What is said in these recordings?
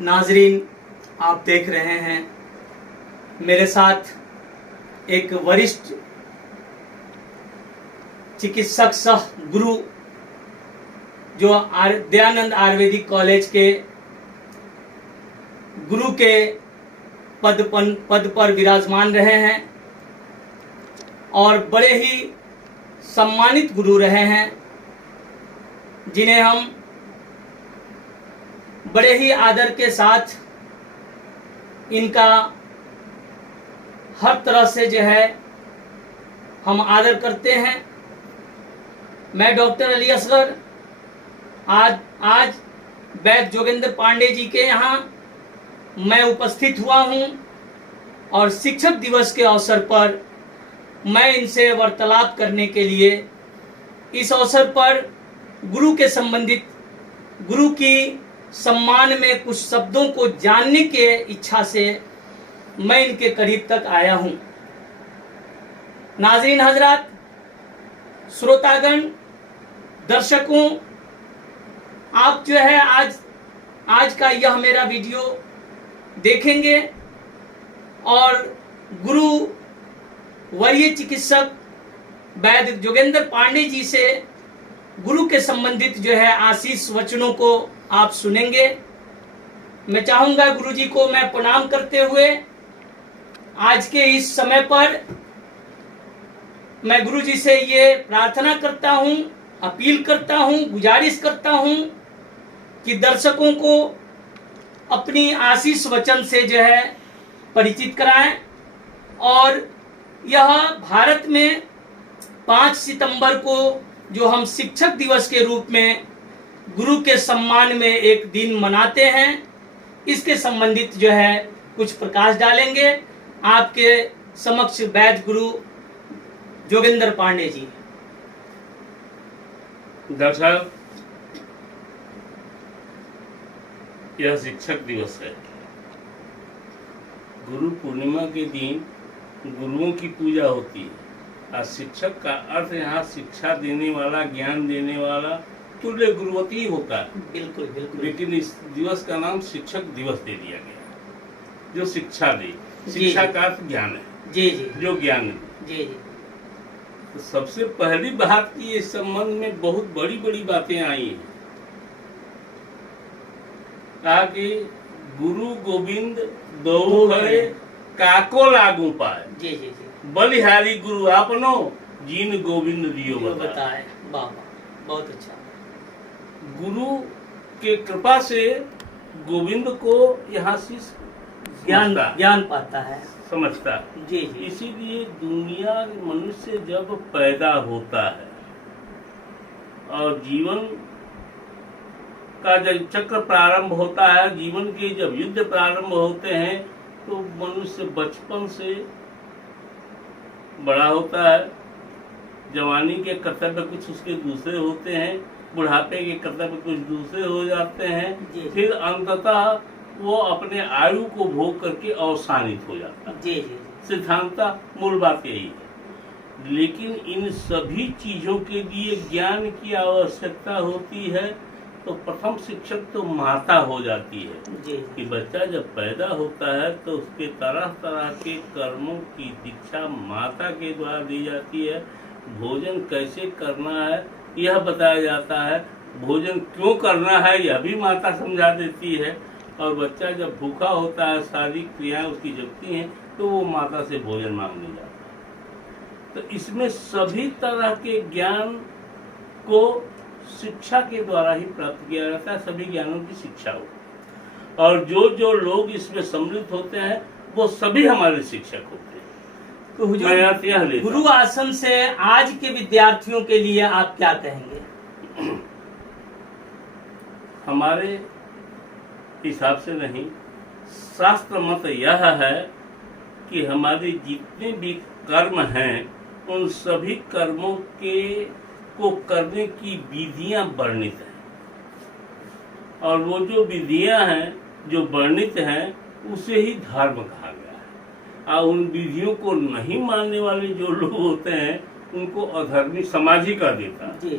नाजरीन, आप देख रहे हैं मेरे साथ एक वरिष्ठ चिकित्सक सह गुरु जो दयानंद आयुर्वेदिक कॉलेज के गुरु के पद पर विराजमान रहे हैं और बड़े ही सम्मानित गुरु रहे हैं, जिन्हें हम बड़े ही आदर के साथ इनका हर तरह से जो है हम आदर करते हैं। मैं डॉक्टर अली असगर आज वैद्य जोगेंद्र पांडे जी के यहाँ मैं उपस्थित हुआ हूँ और शिक्षक दिवस के अवसर पर मैं इनसे वार्तालाप करने के लिए इस अवसर पर गुरु के संबंधित गुरु की सम्मान में कुछ शब्दों को जानने के इच्छा से मैं इनके करीब तक आया हूं। नाज़रीन हजरात, श्रोतागण, दर्शकों, आप जो है आज का यह मेरा वीडियो देखेंगे और गुरु वरीय चिकित्सक वैद्य जोगेंद्र पांडे जी से गुरु के संबंधित जो है आशीष वचनों को आप सुनेंगे। मैं चाहूंगा गुरु जी को मैं प्रणाम करते हुए आज के इस समय पर मैं गुरु जी से ये प्रार्थना करता हूं, अपील करता हूं, गुजारिश करता हूं कि दर्शकों को अपनी आशीष वचन से जो है परिचित कराएं और यह भारत में 5 सितंबर को जो हम शिक्षक दिवस के रूप में गुरु के सम्मान में एक दिन मनाते हैं, इसके संबंधित जो है कुछ प्रकाश डालेंगे आपके समक्ष वैद्य गुरु जोगेंद्र पांडे जी। दर्शक, यह शिक्षक दिवस है। गुरु पूर्णिमा के दिन गुरुओं की पूजा होती है और शिक्षक का अर्थ यहाँ शिक्षा देने वाला, ज्ञान देने वाला, तुल्य गुरुवती होता है। बिल्कुल बिल्कुल। लेकिन इस दिवस का नाम शिक्षक दिवस दे दिया गया, जो शिक्षा दे। शिक्षा का अर्थ ज्ञान है। जी जी। जो ज्ञान है। जी जी। तो सबसे पहली बात की इस संबंध में बहुत बड़ी बड़ी बातें आई हैं। कहा कि गुरु गोविंद दो है काको लागू पाए। जी जी जी। बलिहारी गुरु आपनो जीन गोविंद दियो बताए। वाह वाह, बहुत अच्छा। गुरु के कृपा से गोविंद को यहाँ से ज्ञान पाता है, समझता है। जी जी। इसीलिए दुनिया मनुष्य जब पैदा होता है और जीवन का जब चक्र प्रारंभ होता है, जीवन के जब युद्ध प्रारंभ होते हैं, तो मनुष्य बचपन से बड़ा होता है। जवानी के कर्तव्य कुछ उसके दूसरे होते हैं, बुढ़ापे के कर्तव्य कुछ दूसरे हो जाते हैं, फिर अंततः वो अपने आयु को भोग करके अवसानित हो जाता है। जी जी। सिद्धांतः मूल बात यही है। लेकिन इन सभी चीजों के लिए ज्ञान की आवश्यकता होती है। तो प्रथम शिक्षक तो माता हो जाती है जी। कि बच्चा जब पैदा होता है तो उसके तरह तरह के कर्मों की दीक्षा माता के द्वारा दी जाती है। भोजन कैसे करना है यह बताया जाता है, भोजन क्यों करना है यह भी माता समझा देती है। और बच्चा जब भूखा होता है, शारीरिक क्रियाएं उसकी जगती हैं, तो वो माता से भोजन मांगने जाता है। तो इसमें सभी तरह के ज्ञान को शिक्षा के द्वारा ही प्राप्त किया जाता है। सभी ज्ञानों की शिक्षा हो और जो लोग इसमें सम्मिलित होते हैं वो सभी हमारे शिक्षक होते हैं। तो हुजूर, गुरु आसन से आज के विद्यार्थियों के लिए आप क्या कहेंगे? हमारे हिसाब से नहीं, शास्त्र मत यह है कि हमारे जितने भी कर्म हैं उन सभी कर्मों को करने की विधियां वर्णित हैं और वो जो विधियां हैं जो वर्णित हैं उसे ही धर्म कहा गया है। और उन विधियों को नहीं मानने वाले जो लोग होते हैं उनको अधर्मी समाज ही कर देता है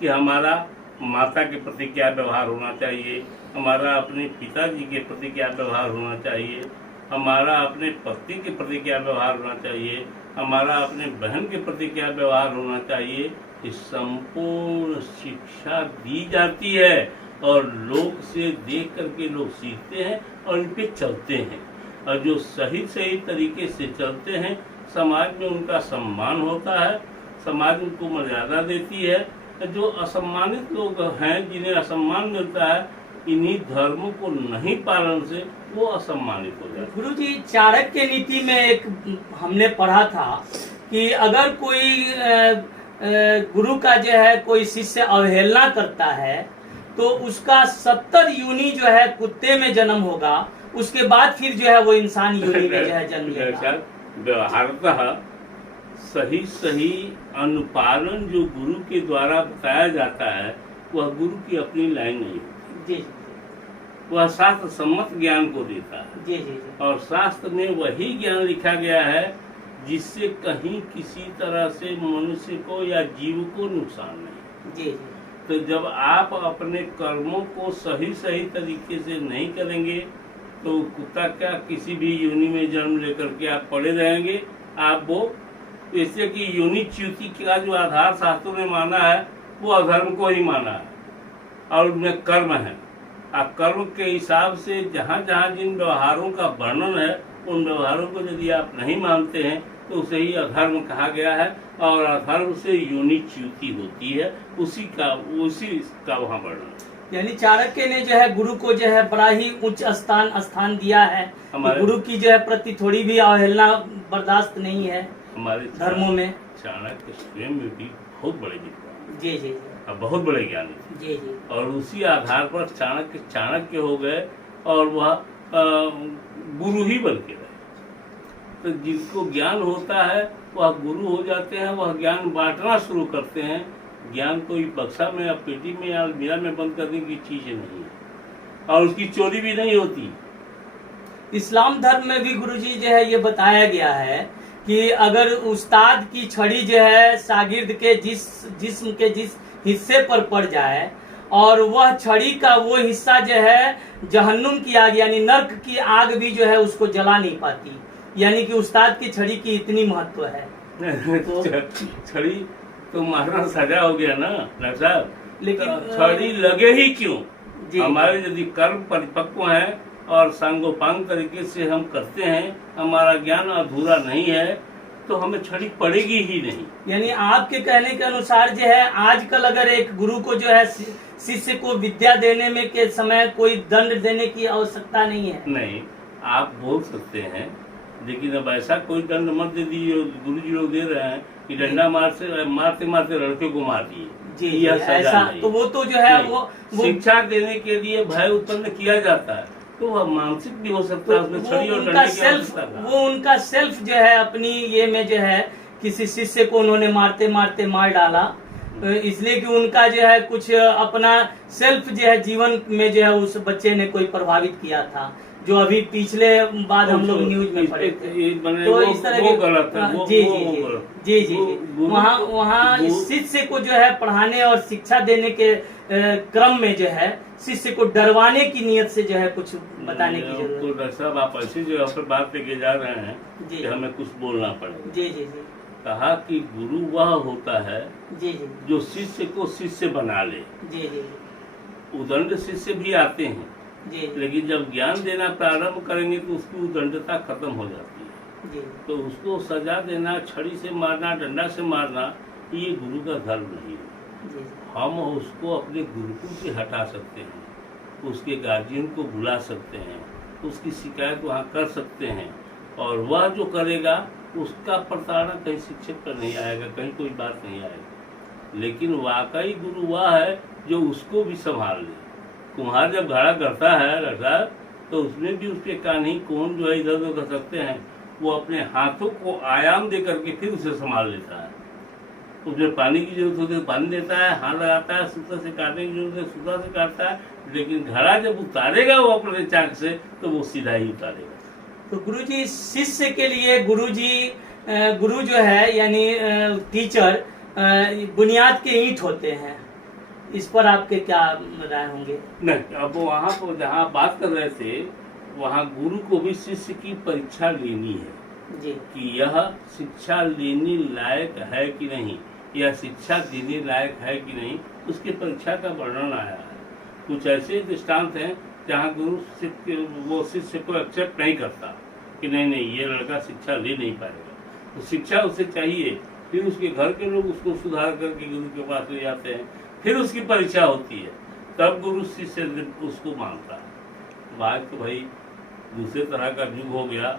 कि हमारा माता के प्रति क्या व्यवहार होना चाहिए, हमारा अपने पिताजी के प्रति क्या व्यवहार होना चाहिए, हमारा अपने पति के प्रति क्या व्यवहार होना चाहिए, हमारा अपने बहन के प्रति क्या व्यवहार होना चाहिए, इस संपूर्ण शिक्षा दी जाती है और लोग से देख करके लोग सीखते हैं और इन पे चलते हैं। और जो सही सही तरीके से चलते हैं, समाज में उनका सम्मान होता है, समाज उनको मर्यादा देती है। जो असम्मानित लोग हैं, जिन्हें असम्मान मिलता है, इन्हीं धर्मों को नहीं पालन से वो असम्मानित हो जाते हैं। गुरुजी, चाणक्य नीति में एक हमने पढ़ा था कि अगर कोई गुरु का जो है कोई शिष्य अवहेलना करता है तो उसका 70 योनि जो है कुत्ते में जन्म होगा, उसके बाद फिर जो है वो इंसान योनि में जो है जन्म लेगा। व्यवहारतः सही अनुपालन जो गुरु के द्वारा बताया जाता है, वह गुरु की अपनी लाइन नहीं होती जी। वह शास्त्र सम्मत ज्ञान को देता है जी जी। और शास्त्र में वही ज्ञान लिखा गया है जिससे कहीं किसी तरह से मनुष्य को या जीव को नुकसान नहीं। जी। तो जब आप अपने कर्मों को सही तरीके से नहीं करेंगे तो कुत्ता क्या किसी भी योनि में जन्म लेकर के आप पड़े रहेंगे। आप वो इसलिए कि योनि च्युति का जो आधार शास्त्रों ने माना है वो अधर्म को ही माना है और उनमें कर्म है। आप कर्म के हिसाब से जहाँ जहाँ जिन व्यवहारों का वर्णन है, उन व्यवहारों को यदि आप नहीं मानते हैं तो उसे ही अधर्म कहा गया है और अधर्म से योनि च्युति होती है, उसी का वहाँ वर्णन। यानी चाणक्य ने जो है गुरु को जो है बड़ा ही उच्च स्थान दिया है। गुरु की जो है प्रति थोड़ी भी अवहेलना बर्दाश्त नहीं है हमारे धर्मों में। चाणक्य स्वयं में भी बहुत बड़े विद्वान, जी जी, और बहुत बड़े ज्ञानी जी जी, और उसी आधार पर चाणक्य हो गए और वह गुरु ही बन के रहे। तो जिनको ज्ञान होता है वह गुरु हो जाते हैं, वह ज्ञान बांटना शुरू करते हैं। ज्ञान कोई बक्सा में या पेटी में या अलमीरा में बंद करने की चीज नहीं है और उसकी चोरी भी नहीं होती। इस्लाम धर्म में भी गुरुजी जो है ये बताया गया है कि अगर उस्ताद की छड़ी जो है शागिर्द के जिस्म के जिस हिस्से पर पड़ जाए और वह छड़ी का वो हिस्सा जो है जहन्नुम की आग यानी नर्क की आग भी जो है उसको जला नहीं पाती। यानी कि उस्ताद की छड़ी की इतनी महत्व है। तो छड़ी तो मारना सजा हो गया ना डॉक्टर साहब, लेकिन छड़ी लगे ही क्यों? जी, हमारे यदि कर्म परिपक्व है और सांगोपांग तरीके से हम करते हैं, हमारा ज्ञान अधूरा नहीं है तो हमें छड़ी पड़ेगी ही नहीं। यानी आपके कहने के अनुसार जो है आजकल अगर एक गुरु को जो है शिष्य को विद्या देने में के समय कोई दंड देने की आवश्यकता नहीं है। नहीं, आप बोल सकते हैं, लेकिन अब ऐसा कोई दंड मत दे दीजिए। गुरु जी लोग दे रहे हैं कि डंडा मारते मारते लड़के को मार दिए जी, यह सजा ऐसा नहीं। तो वो तो जो है वो शिक्षा देने के लिए भय उत्पन्न किया जाता है, तो वह मानसिक भी हो सकता है, उसमें छड़ी और डंडे की आवश्यकता है। वो उनका सेल्फ जो है अपनी ये में जो है किसी शिष्य को उन्होंने मारते मारते मार डाला, इसलिए कि उनका जो है कुछ अपना सेल्फ जो है जीवन में जो है उस बच्चे ने कोई प्रभावित किया था, जो अभी पिछले बाद हम लोग न्यूज में पढ़े थे। तो इस तरह के जी जी जी जी वहाँ इस शिष्य को जो है पढ़ाने और शिक्षा देने के क्रम में जो है शिष्य को डरवाने की नियत से जो है कुछ बताने की जरूरत। तो डॉक्टर साहब आप ऐसी जगह पर बात लेके जा रहे हैं कि हमें कुछ बोलना पड़ेगा। जी जी जी, कहा कि गुरु वह होता है जी जी जो शिष्य को शिष्य बना ले। जी जी, उदंड शिष्य भी आते हैं जी, लेकिन जब ज्ञान देना प्रारंभ करेंगे तो उसकी उदंडता खत्म हो जाती है। जी, तो उसको सजा देना, छड़ी से मारना, डंडा से मारना, ये गुरु का धर्म नहीं है। जी, हम उसको अपने गुरुकुल से हटा सकते हैं, उसके गार्जियन को बुला सकते हैं, उसकी शिकायत वहाँ कर सकते हैं और वह जो करेगा उसका प्रताड़ना कहीं शिक्षक पर नहीं आएगा, कहीं कोई बात नहीं आएगी। लेकिन वाकई गुरु वह है जो उसको भी संभाल ले। कुम्हार जब घड़ा करता है लड़का, तो उसमें भी उसके कान ही कोन जो है इधर उधर कर सकते हैं, वो अपने हाथों को आयाम दे करके फिर उसे संभाल लेता है। उसमें पानी की जरूरत होती है पानी देता है, हाथ लगाता है, सूता से काटने की जरूरत है सूता से काटता है, लेकिन घड़ा जब उतारेगा वो अपने चाक से तो वो सीधा ही उतारेगा। तो गुरुजी शिष्य के लिए गुरु जो है यानी टीचर बुनियाद के ईंट होते हैं। इस पर आपके क्या राय होंगे? नहीं, अब वहाँ पर जहाँ बात कर रहे थे वहाँ गुरु को भी शिष्य की परीक्षा लेनी है जी कि यह शिक्षा लेने लायक है कि नहीं, यह शिक्षा देने लायक है कि नहीं, उसकी परीक्षा का वर्णन आया है। कुछ ऐसे दृष्टांत हैं जहाँ गुरु वो शिष्य को एक्सेप्ट नहीं करता कि नहीं ये लड़का शिक्षा ले नहीं पाएगा, तो शिक्षा उसे चाहिए। फिर उसके घर के लोग उसको सुधार करके गुरु के पास ले जाते हैं, फिर उसकी परीक्षा होती है, तब गुरु शिष्य उसको मानता है। आज तो भाई दूसरे तरह का युग हो गया,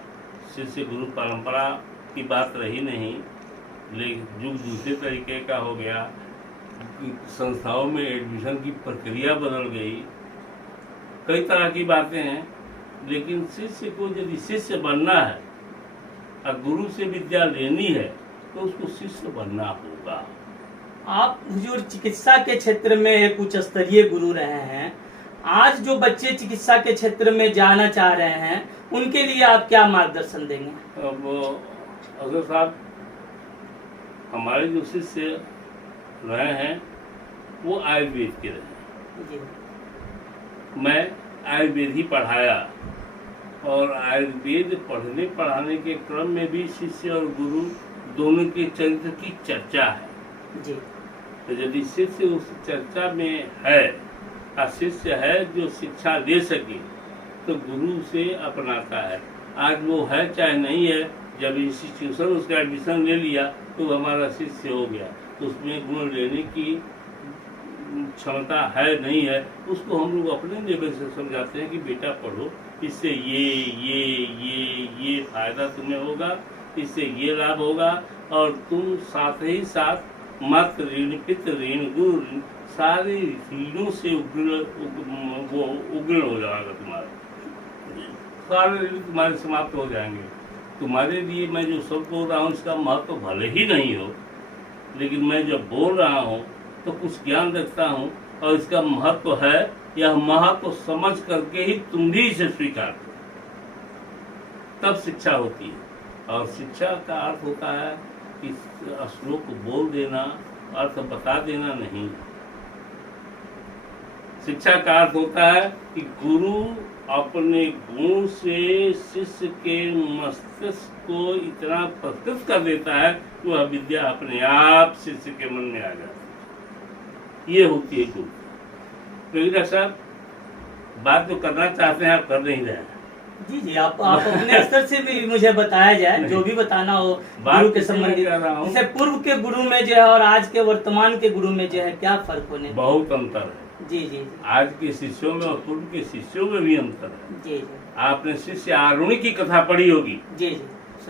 शिष्य गुरु परंपरा की बात रही नहीं, लेकिन युग दूसरे तरीके का हो गया। संस्थाओं में एडमिशन की प्रक्रिया बदल गई, कई तरह की बातें हैं। लेकिन शिष्य को यदि शिष्य बनना है और गुरु से विद्या लेनी है तो उसको शिष्य बनना होगा। आप हुजूर चिकित्सा के क्षेत्र में एक उच्च स्तरीय गुरु रहे हैं, आज जो बच्चे चिकित्सा के क्षेत्र में जाना चाह रहे हैं उनके लिए आप क्या मार्गदर्शन देंगे? अब अगर साहब, हमारे जो शिष्य रहे हैं वो आयुर्वेद के रहे। जी मैं आयुर्वेद ही पढ़ाया और आयुर्वेद पढ़ने पढ़ाने के क्रम में भी शिष्य और गुरु दोनों के चरित्र की चर्चा है। जी तो यदि शिष्य उस चर्चा में है और शिष्य है जो शिक्षा दे सके तो गुरु से अपनाता है। आज वो है चाहे नहीं है, जब इंस्टीट्यूशन उसका एडमिशन ले लिया तो हमारा शिष्य हो गया, तो उसमें गुण लेने की क्षमता है नहीं है, उसको हम लोग अपने लेवल से समझाते हैं कि बेटा पढ़ो, इससे ये फायदा तुम्हें होगा, इससे ये लाभ होगा, और तुम साथ ही साथ मत ऋण पित्त ऋण गुरु ऋण सारे ऋणों से उग्र हो जाएगा तुम्हारा, सारे ऋण तुम्हारे समाप्त हो जाएंगे। तुम्हारे लिए मैं जो सब बोल रहा हूँ इसका महत्व तो भले ही नहीं हो, लेकिन मैं जब बोल रहा हूँ तो कुछ ज्ञान रखता हूँ और इसका महत्व है, यह महत्व समझ करके ही तुम भी इसे स्वीकार करो, तब शिक्षा होती है। और शिक्षा का अर्थ होता है कि श्लोक बोल देना, अर्थ बता देना नहीं। शिक्षा का अर्थ होता है कि गुरु अपने गुण से शिष्य के मस्तिष्क को इतना प्रस्तुत कर देता है कि वह विद्या अपने आप शिष्य के मन में आ जाती है। ये होती है गुरु। तो डॉक्टर साहब, बात जो करना चाहते हैं आप कर नहीं रहे हैं। जी जी, आप अपने स्तर से भी मुझे बताया जाए, जो भी बताना हो गुरु के संबंधित। जैसे पूर्व के गुरु में जो है और आज के वर्तमान के गुरु में जो है क्या फर्क होने? बहुत अंतर है। जी जी, आज के शिष्यों में और पूर्व के शिष्यों में भी अंतर है। जी जी, आपने शिष्य आरुणि की कथा पढ़ी होगी। जी जी,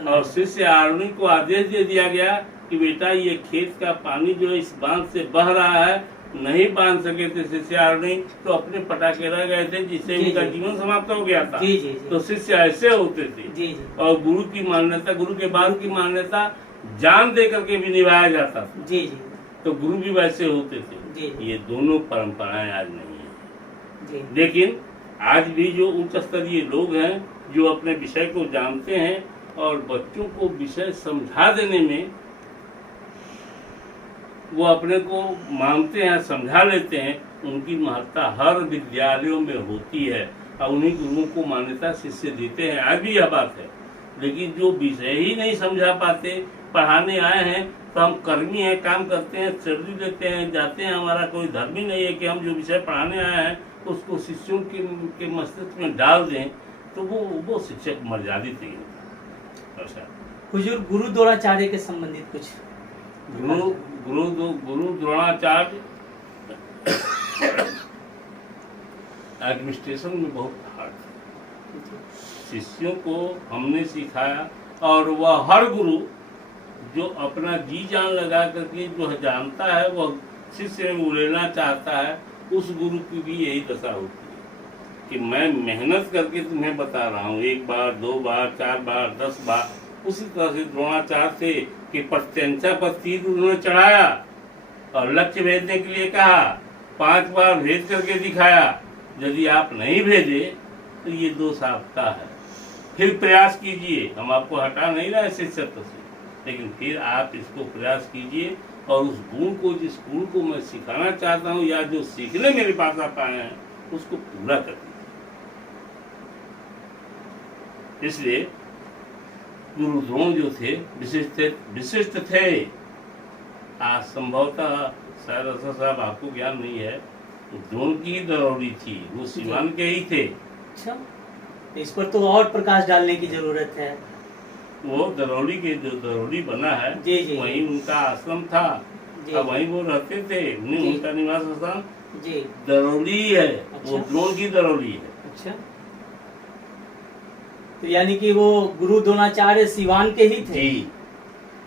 और शिष्य आरुणि को आदेश दे दिया गया कि बेटा ये खेत का पानी जो है इस बांध से बह रहा है, नहीं बांध सके थे शिष्य आरुणि, तो अपने पटाखे रह गए थे, जिससे उनका जीवन समाप्त हो गया था। जी जी, तो शिष्य ऐसे होते थे। जी जी, और गुरु की मान्यता, गुरु के बाद की मान्यता जान दे करके भी निभाया जाता था। जी जी, तो गुरु भी वैसे होते थे। जी ये दोनों परंपराएं आज नहीं है। जी, लेकिन आज भी जो उच्च स्तरीय लोग हैं जो अपने विषय को जानते हैं और बच्चों को विषय समझा देने में वो अपने को मानते हैं, समझा लेते हैं, उनकी महत्ता हर विद्यालयों में होती है और उन्हीं गुरुओं को मान्यता शिष्य देते हैं। आज भी यह बात है। लेकिन जो विषय ही नहीं समझा पाते, पढ़ाने आए हैं तो हम कर्मी हैं, काम करते हैं, सैलरी लेते हैं, जाते हैं, हमारा कोई धर्म ही नहीं है कि हम जो विषय पढ़ाने आए हैं उसको शिष्यों के मस्तिष्क में डाल दें, तो वो शिक्षक मर्यादित नहीं होता। हुजूर गुरु द्रोणाचार्य के संबंधित कुछ? गुरु द्रोणाचार्य एडमिनिस्ट्रेशन में बहुत हार्ड, शिष्यों को हमने सिखाया और वह हर गुरु जो अपना जी जान लगा करके जो जानता है वह शिष्य में उड़ेलना चाहता है, उस गुरु की भी यही दशा होती है कि मैं मेहनत करके तुम्हें बता रहा हूँ, 1 बार 2 बार 4 बार 10 बार। उसी तरह से द्रोणाचार्य थे कि प्रत्यंचा पर तीर उन्होंने चढ़ाया और लक्ष्य भेजने के लिए कहा, 5 बार भेज करके दिखाया। यदि आप नहीं भेजे तो ये दोष आपका है, फिर प्रयास कीजिए। हम आपको हटा नहीं रहे शिष्यत्व से, लेकिन फिर आप इसको प्रयास कीजिए और उस गुण को, जिस गुण को मैं सिखाना चाहता हूँ या जो सीखने मेरे पास आप आए हैं, उसको पूरा कर दीजिए। इसलिए गुरु द्रोण जो थे विशिष्ट थे। आज संभवतः शायद ऐसा साहब आपको ज्ञान नहीं है, द्रोण की ही दरौली थी, वो सिवान के ही थे। अच्छा, इस पर तो और प्रकाश डालने की जरूरत है। वो दरौली के जो दरौली बना है, जी जी, वहीं उनका आश्रम था, अब वहीं वो रहते थे, उनका निवास स्थान जी दरौली है। अच्छा? वो द्रोण की दरौली है। अच्छा, तो यानी कि वो गुरु द्रोणाचार्य सिवान के ही थे। जी,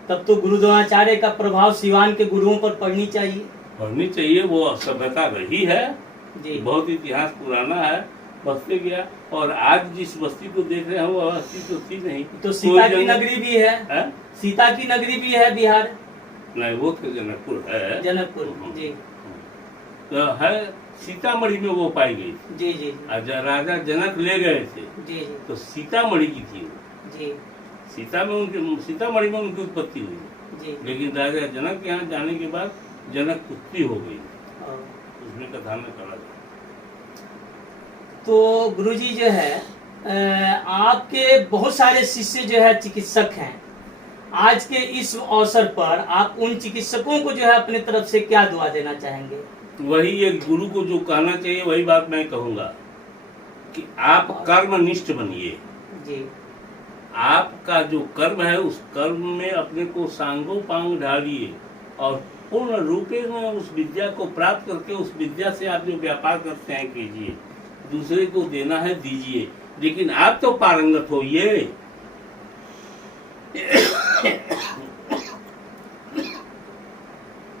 तब तो गुरु द्रोणाचार्य का प्रभाव सिवान के गुरुओं पर पड़नी चाहिए। पढ़नी चाहिए। वो सभ्यता रही है, जी, बहुत इतिहास पुराना है, बसते गया। और आज जिस बस्ती को देख रहे हैं वो बस्ती तो थी नहीं। तो सीता की जंगल- नगरी भी है, है? सीता की नगरी भी है बिहार, नहीं, वो तो जनकपुर है। जनकपुर। जी तो है, सीतामढ़ी में वो पाई गई थी। जी जी राजा जनक ले गए थे, जी तो सीतामढ़ी की थी वो। जी सीतामढ़ी में उनकी उत्पत्ति हुई। जी। लेकिन राजा जनक के यहाँ जाने के बाद जनक पुत्री हो गई, और उसमें कथानक अलग है। तो गुरुजी जो है आपके बहुत सारे शिष्य जो है चिकित्सक हैं। आज के इस अवसर पर आप उन चिकित्सकों को जो है अपने तरफ से क्या दुआ देना चाहेंगे? वही एक गुरु को जो कहना चाहिए वही बात मैं कहूंगा कि आप कर्मनिष्ठ बनिए। जी, आपका जो कर्म है उस कर्म में अपने को सांगोपांग ढालिए और पूर्ण रूपे में उस विद्या को प्राप्त करके उस विद्या से आप जो व्यापार करते हैं कीजिए, दूसरे को देना है दीजिए, लेकिन आप तो पारंगत होइए।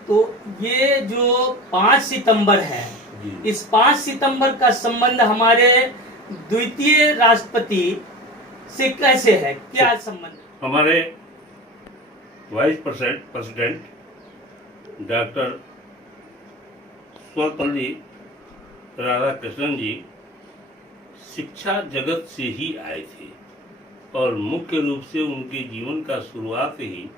तो ये जो 5 सितंबर है, जी। इस 5 सितंबर का संबंध हमारे द्वितीय राष्ट्रपति से कैसे है? क्या संबंध? हमारे vice president doctor Sarvepalli Radhakrishnan ji शिक्षा जगत से ही आए थे और मुख्य रूप से उनके जीवन का शुरुआत ही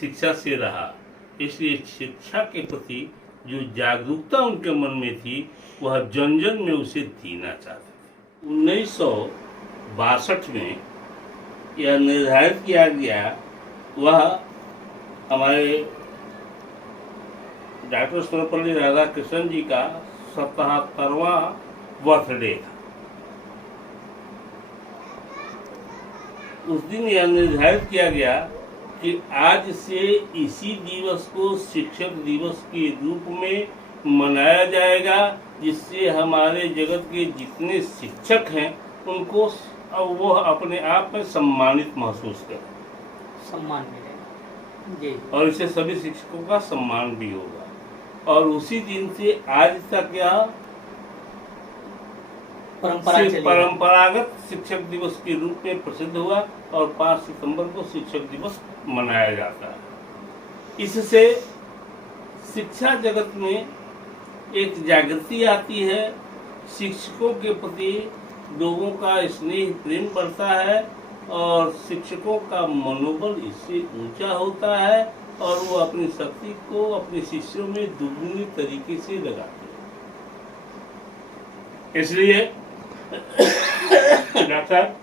शिक्षा से रहा। इसलिए शिक्षा के प्रति जो जागरूकता उनके मन में थी वह जन जन में उसे जीना चाहते थे। 1962 में यह निर्धारित किया गया, वह हमारे डॉक्टर सर्वपल्ली राधाकृष्णन जी का 77वां बर्थडे था। उस दिन यह निर्धारित किया गया कि आज से इसी दिवस को शिक्षक दिवस के रूप में मनाया जाएगा, जिससे हमारे जगत के जितने शिक्षक हैं उनको अब वो अपने आप में सम्मानित महसूस करें, सम्मान मिलेगा। जी, और इससे सभी शिक्षकों का सम्मान भी होगा। और उसी दिन से आज तक यह परंपरागत शिक्षक दिवस के रूप में प्रसिद्ध हुआ और 5 सितंबर को शिक्षक दिवस मनाया जाता है। इससे शिक्षा जगत में एक जागृति आती है, शिक्षकों के प्रति लोगों का स्नेह प्रेम बढ़ता है और शिक्षकों का मनोबल इससे ऊंचा होता है और वो अपनी शक्ति को अपने शिष्यों में दुगनी तरीके से लगाते हैं। इसलिए डॉक्टर,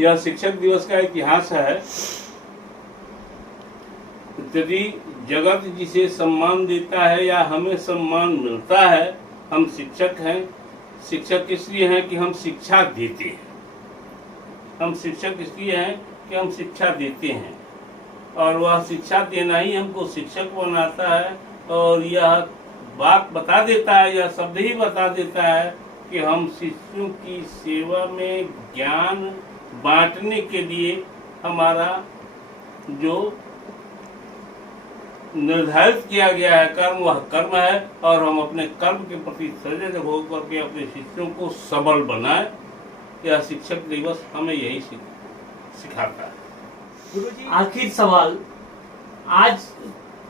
यह शिक्षक दिवस का इतिहास है। यदि जगत जिसे सम्मान देता है या हमें सम्मान मिलता है, हम शिक्षक हैं। शिक्षक इसलिए हैं कि हम शिक्षा देते हैं। हम शिक्षक इसलिए हैं कि हम शिक्षा देते हैं और वह शिक्षा देना ही हमको शिक्षक बनाता है। और यह बात बता देता है, यह शब्द ही बता देता है कि हम शिष्यों की सेवा में ज्ञान बांटने के लिए हमारा जो निर्धारित किया गया है कर्म, वह कर्म है और हम अपने कर्म के प्रति सजग होकर के अपने शिष्यों को सबल बनाएं। यह शिक्षक दिवस हमें यही सिखाता है। गुरुजी, आखिर सवाल,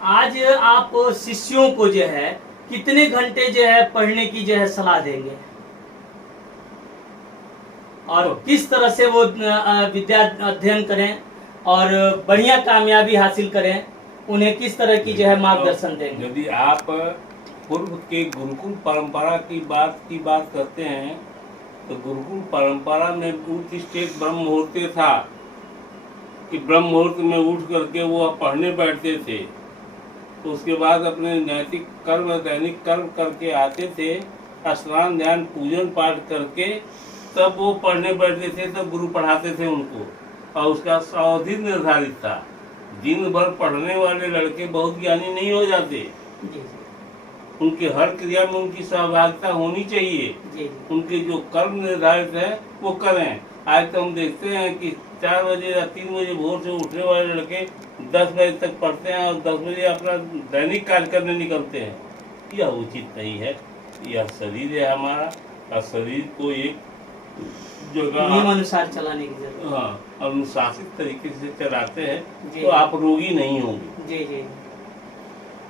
आज आप शिष्यों को जो है कितने घंटे जो है पढ़ने की जो है सलाह देंगे और किस तरह से वो विद्या अध्ययन करें और बढ़िया कामयाबी हासिल करें, उन्हें किस तरह की जो है मार्गदर्शन देंगे। यदि आप पूर्व के गुरुकुल परंपरा की बात करते हैं तो गुरुकुल परंपरा में उच्च स्टेट ब्रह्म मुहूर्त था कि ब्रह्म मुहूर्त में उठ करके वो पढ़ने बैठते थे, तो उसके बाद अपने नैतिक कर्म दैनिक कर्म करके आते थे, स्नान ध्यान पूजन पाठ करके तब वो पढ़ने बैठते थे, तब गुरु पढ़ाते थे उनको, और उसका अवधि निर्धारित था। दिन भर पढ़ने वाले लड़के बहुत ज्ञानी नहीं हो जाते, उनके हर क्रिया में उनकी सहभागिता होनी चाहिए। उनके जो कर्म निर्धारित है वो करें। आज तो हम देखते हैं कि 4 बजे या 3 बजे भोर से उठने वाले लड़के 10 बजे तक पढ़ते हैं और 10 बजे अपना दैनिक कार्य करने निकलते हैं। यह उचित नहीं है। यह शरीर है हमारा, और शरीर को एक जगह नियम अनुसार चलाने की जरूरत। हाँ, अनुशासित तरीके से चलाते हैं तो आप रोगी नहीं होंगे। जी जी,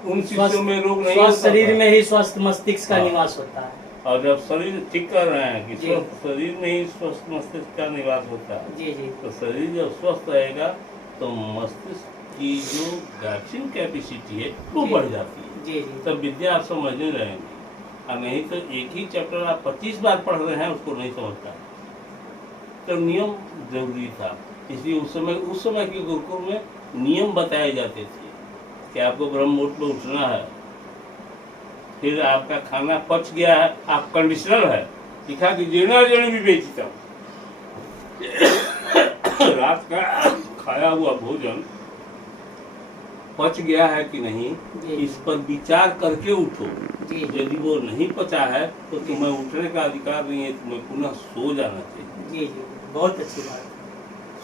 उन चीजों में रोग नहीं स्वस्थ शरीर में ही स्वस्थ मस्तिष्क का हाँ। निवास होता है। और जब शरीर ठीक कर रहे हैं कि स्वस्थ शरीर में ही स्वस्थ मस्तिष्क का निवास होता है। जी जी, तो शरीर जब स्वस्थ रहेगा तो मस्तिष्क की जो ग्रैस्पिंग कैपेसिटी है वो बढ़ जाती है। जी जी, तब विद्या आप समझने रहेंगे, और नहीं तो एक ही चैप्टर आप 25 बार पढ़ रहे हैं उसको नहीं समझता। तो नियम जरूरी था, इसलिए उस समय के गुरुकुल में नियम बताए जाते थे कि आपको ब्रह्म मुहूर्त में उठना है, फिर आपका खाना पच गया है, आप कंडीशनर है, लिखा कि जीर्णा जीर्ण भी बेचता हूँ। रात का खाया हुआ भोजन पच गया है कि नहीं, इस पर विचार करके उठो। यदि वो नहीं पचा है तो तुम्हें उठने का अधिकार नहीं है, तुम्हें पुनः सो जाना चाहिए। जी जी, बहुत अच्छी बात है।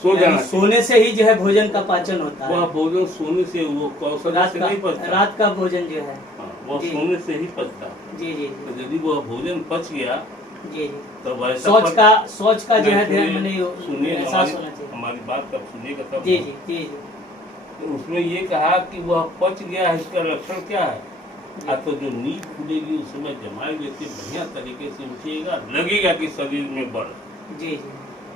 सो जाना, सोने से ही जो है भोजन का पाचन होता है। वह भोजन सोने से, वो कौशल से नहीं पचता। रात का भोजन जो है वो सोने से ही पचता। जी जी, तो यदि वह भोजन पच गया जी जी, तो वैसा सोच का जो है ध्यान में नहीं सुनिए, एहसास होना चाहिए। हमारी बात कब सुनिएगा तब। जी जी जी जी, तो उसमें ये कहा कि वह पच गया है, इसका लक्षण क्या है। तो जो नींद खुलेगी उस समय जमाए व्यक्ति बढ़िया तरीके से उठेगा, लगेगा कि शरीर में बल। जी जी,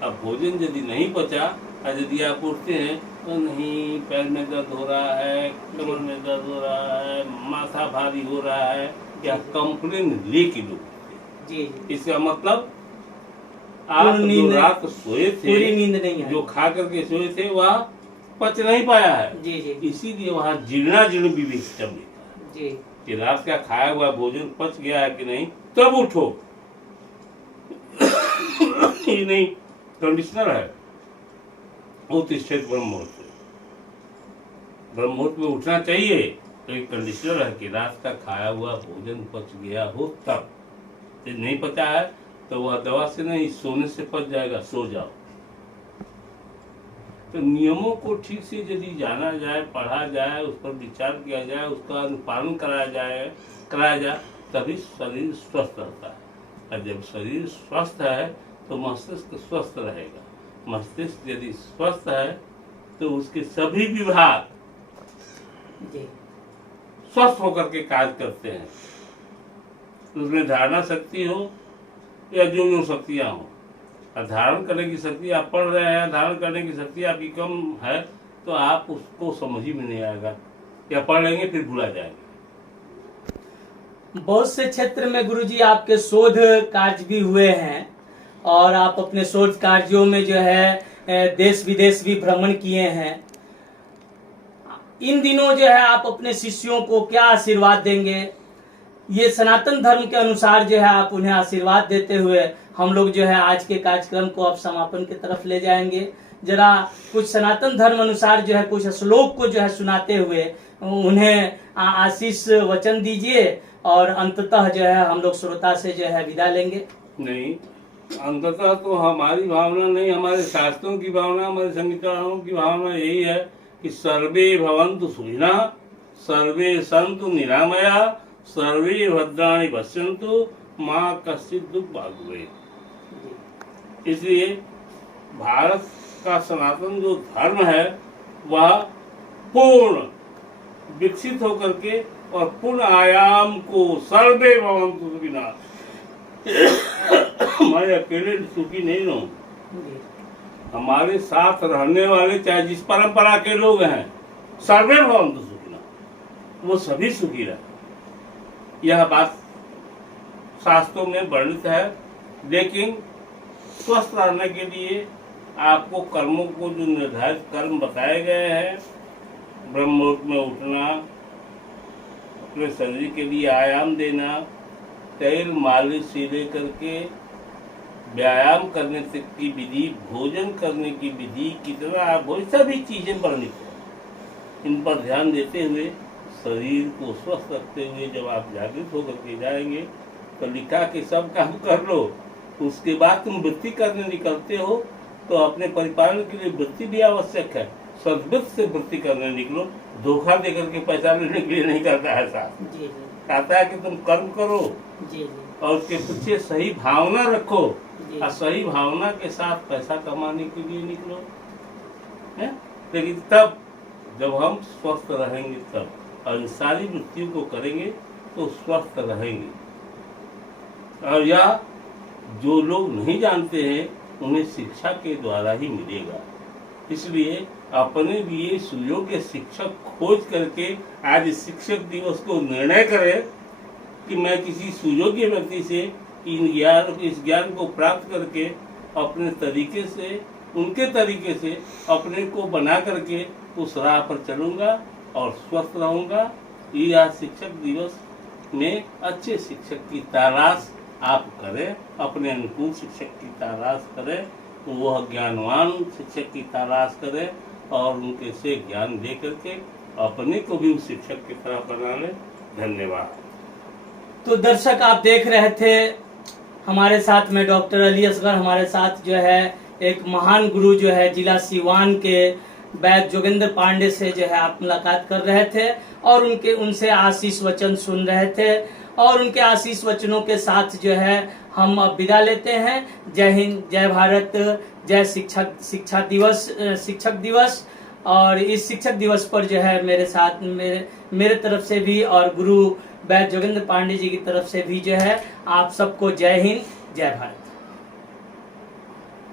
अब भोजन यदि नहीं पचा और यदि आप उठते हैं तो नहीं, पैर में दर्द हो रहा है, कमर में दर्द हो रहा है, माथा भारी हो रहा है, या कंप्लेन लेके लोग, जी इसका मतलब आप जो रात सोए थे, पूरी नींद नहीं है, जो खा करके सोए थे वह पच नहीं पाया है। जी जी, इसीलिए वहाँ जीर्णा जीर्ण विवेक शब्द लिखा है जी, कि रात का खाया हुआ भोजन पच गया है कि नहीं, तब उठो। ये नहीं, कंडीशनर है। उत्तिष्ठेत ब्रह्म मुहूर्त, ब्रह्म मुहूर्त में उठना चाहिए, तो एक कंडीशनर है कि रात का खाया हुआ भोजन पच गया हो तब। यदि नहीं पचा है तो वह दवा से नहीं, सोने से पच जाएगा, सो जाओ। तो नियमों को ठीक से यदि जाना जाए, पढ़ा जाए, उस पर विचार किया जाए, उसका अनुपालन कराया जाए, तभी शरीर स्वस्थ रहता है। और जब शरीर स्वस्थ है तो मस्तिष्क स्वस्थ रहेगा। मस्तिष्क यदि स्वस्थ है तो उसके सभी विभाग जी, स्वस्थ होकर के कार्य करते हैं। उसमें धारणा शक्ति हो या जो शक्तियाँ हो, धारण करने की शक्ति आप पढ़ रहे हैं, धारण करने की शक्ति आपकी कम है तो आप उसको समझ ही में नहीं आएगा, या पढ़ लेंगे फिर भूला जाएगा। बहुत से क्षेत्र में गुरुजी आपके शोध कार्य भी हुए हैं, और आप अपने शोध कार्यों में जो है देश विदेश भी भ्रमण किए हैं। इन दिनों जो है आप अपने शिष्यों को क्या आशीर्वाद देंगे? ये सनातन धर्म के अनुसार जो है आप उन्हें आशीर्वाद देते हुए हम लोग जो है आज के कार्यक्रम को अब समापन की तरफ ले जाएंगे। जरा कुछ सनातन धर्म अनुसार जो है कुछ श्लोक को जो है सुनाते हुए उन्हें आशीष वचन दीजिए, और अंततः जो है हम लोग श्रोता से जो है विदा लेंगे। नहीं, अंततः तो हमारी भावना नहीं, हमारे शास्त्रों की भावना, हमारे संगीतकारों की भावना यही है कि सर्वे भवन्तु सुखिनः, सर्वे सन्तु निरामया, सर्वे भद्राणि पश्यन्तु, मां कश्चित् दुःख भाग् भवेत्। इसलिए भारत का सनातन जो धर्म है वह पूर्ण विकसित होकर के और पूर्ण आयाम को सर्वे भवन्तु सुखिनः, मैं अकेले सुखी नहीं रहूं, हमारे साथ रहने वाले चाहे जिस परंपरा के लोग हैं, सर्वे भवन्तु सुखिनः, वो सभी सुखी रहे। यह बात शास्त्रों में वर्णित है। लेकिन स्वस्थ रहने के लिए आपको कर्मों को, जो निर्धारित कर्म बताए गए हैं, ब्रह्म मुहूर्त में उठना, अपने शरीर के लिए आयाम देना, तेल मालिश से लेकर के व्यायाम करने तक की विधि, भोजन करने की विधि, कितना आप वो सभी चीजें वर्णित हैं। इन पर ध्यान देते हुए शरीर को स्वस्थ रखते हुए जब आप जागृत होकर के जाएंगे तो लिखा के सब काम कर लो, उसके बाद तुम वृत्ति करने निकलते हो तो अपने परिपालन के लिए वृत्ति भी आवश्यक है। सद्वृत्ति से वृत्ति करने निकलो, धोखा देकर के पैसा लेने के लिए नहीं करता है साथ। कहता है कि तुम कर्म करो और उसके पीछे सही भावना रखो और सही भावना के साथ पैसा कमाने के लिए निकलो है। लेकिन तब जब हम स्वस्थ रहेंगे तब, और सारी वृत्तियों को करेंगे तो स्वस्थ रहेंगे। और यह जो लोग नहीं जानते हैं उन्हें शिक्षा के द्वारा ही मिलेगा। इसलिए अपने लिए सुयोग्य शिक्षक खोज करके आज शिक्षक दिवस को निर्णय करें कि मैं किसी सुयोग्य व्यक्ति से इस ज्ञान को प्राप्त करके अपने तरीके से, उनके तरीके से अपने को बना करके उस राह पर चलूँगा और स्वस्थ रहूँगा। यह शिक्षक दिवस में अच्छे शिक्षक की तलाश आप करें, अपने अनुकूल शिक्षक की तलाश करें, वह ज्ञानवान शिक्षक की तलाश करें और उनके से ज्ञान दे करके अपने को भी उस शिक्षक की तरह बना लें। धन्यवाद। तो दर्शक, आप देख रहे थे हमारे साथ में डॉक्टर अली असगर, हमारे साथ जो है एक महान गुरु जो है जिला सीवान के वैद्य जोगेंद्र पांडे से जो है आप मुलाकात कर रहे थे और उनसे आशीष वचन सुन रहे थे। और उनके आशीष वचनों के साथ जो है हम अब विदा लेते हैं। जय हिंद, जय भारत, जय शिक्षक दिवस। और इस शिक्षक दिवस पर जो है मेरे साथ मेरे तरफ से भी और गुरु वैद्य जोगेंद्र पांडे जी की तरफ से भी जो है आप सबको जय हिंद, जय भारत।